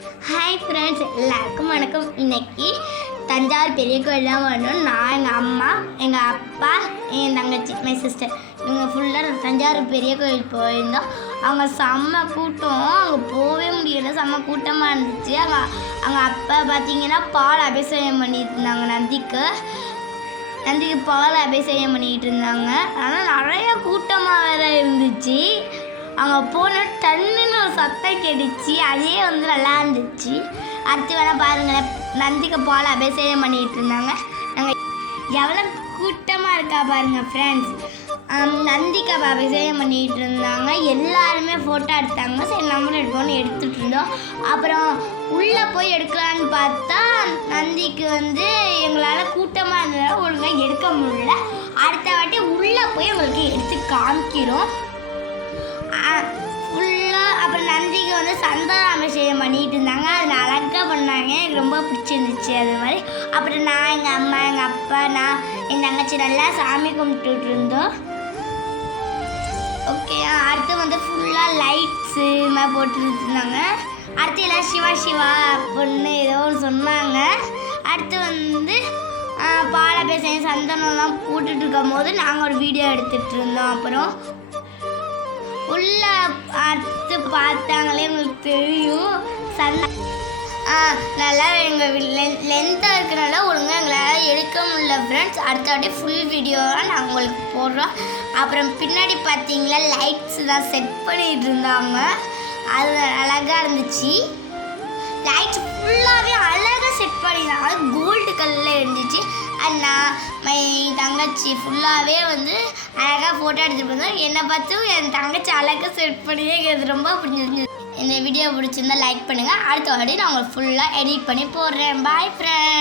Hi friends எல்லாருக்கும் வணக்கம். இன்னைக்கு தஞ்சாவூர் பெரிய கோயில் தான் வரணும் நான் எங்கள் அம்மா எங்கள் அப்பா என் தங்கச்சி மை சிஸ்டர் இவங்க ஃபுல்லாக தஞ்சாவூர் பெரிய கோயில் போயிருந்தோம். அவங்க செம்ம கூட்டம். அங்கே போகவே முடியல. செம்ம கூட்டமாக இருந்துச்சு. அங்கே அவங்க அப்பா பார்த்தீங்கன்னா பால் அபிஷேகம் பண்ணிட்டு இருந்தாங்க நந்திக்கு. நந்திக்கு பால் அபிஷேகம் பண்ணிக்கிட்டு இருந்தாங்க. ஆனால் நிறைய கூட்டமாக வேறு இருந்துச்சு. அங்கே போன டன்னு கேட்டுச்சு அதே வந்து நல்லா இருந்துச்சு அடுத்து வேணால் பாருங்களேன் நந்திக்கு பால் அபிஷேகம் பண்ணிகிட்டு இருந்தாங்க. நாங்கள் எவ்வளோ கூட்டமாக இருக்கா பாருங்கள் ஃப்ரெண்ட்ஸ் நந்திக்கு அபிஷேகம் பண்ணிகிட்டு இருந்தாங்க. எல்லாருமே ஃபோட்டோ எடுத்தாங்க. சரி நம்மளும் எடுப்போம்னு எடுத்துகிட்டு இருந்தோம். அப்புறம் உள்ளே போய் எடுக்கலான்னு பார்த்தா நந்திக்கு வந்து எங்களால் கூட்டமாக இருந்ததால் ஒழுங்காக எடுக்க முடியல. அடுத்த வாட்டி உள்ளே போய் உங்களுக்கு எடுத்து காமிக்கிறோம். அப்புறம் நந்திக்கு வந்து சந்தன அபிஷேகம் பண்ணிட்டு இருந்தாங்க. அது அழகாக பண்ணாங்க. எனக்கு ரொம்ப பிடிச்சிருந்துச்சு அது மாதிரி. அப்புறம் நான் எங்கள் அம்மா எங்கள் அப்பா நான் என் தங்கச்சி நல்லா சாமி கும்பிட்டுட்டு இருந்தோம். ஓகே அடுத்து வந்து ஃபுல்லாக லைட்ஸு இது மாதிரி போட்டுருந்தாங்க அடுத்து எல்லாம் சிவா சிவா அப்படின்னு ஏதோ ஒன்று சொன்னாங்க. அடுத்து வந்து பாலபேசம் சந்தனம்லாம் போட்டுட்டு இருக்கும் போது நாங்கள் ஒரு வீடியோ எடுத்துகிட்டு இருந்தோம் அப்புறம். உள்ள நல்லா எங்கள் லென்த்தாக இருக்கிறனால ஒழுங்காக எங்களால் எடுக்க முடியல ஃப்ரெண்ட்ஸ் அடுத்த வாட்டி ஃபுல் வீடியோவாக நாங்கள் உங்களுக்கு போடுறோம். அப்புறம் பின்னாடி பார்த்தீங்களா லைட்ஸ் தான் செட் பண்ணிட்டு இருந்தாங்க. அது அழகாக இருந்துச்சு. லைட்ஸ் ஃபுல்லாகவே அழகாக செட் பண்ணியிருந்தாங்க கோல்டு கலரில் இருந்துச்சு. அண்ணா மை தங்கச்சி ஃபுல்லாகவே வந்து அழகாக ஃபோட்டோ எடுத்துகிட்டு போனோம் என்னை பார்த்து என் தங்கச்சி அழகாக செட் பண்ணியே எனக்கு ரொம்ப பிடிச்சிருந்துச்சு. இந்த வீடியோ பிடிச்சிருந்தா லைக் பண்ணுங்கள் அடுத்த வாட்டி நான் உங்களுக்கு ஃபுல்லாக எடிட் பண்ணி போடுறேன். பாய் ஃப்ரெண்ட்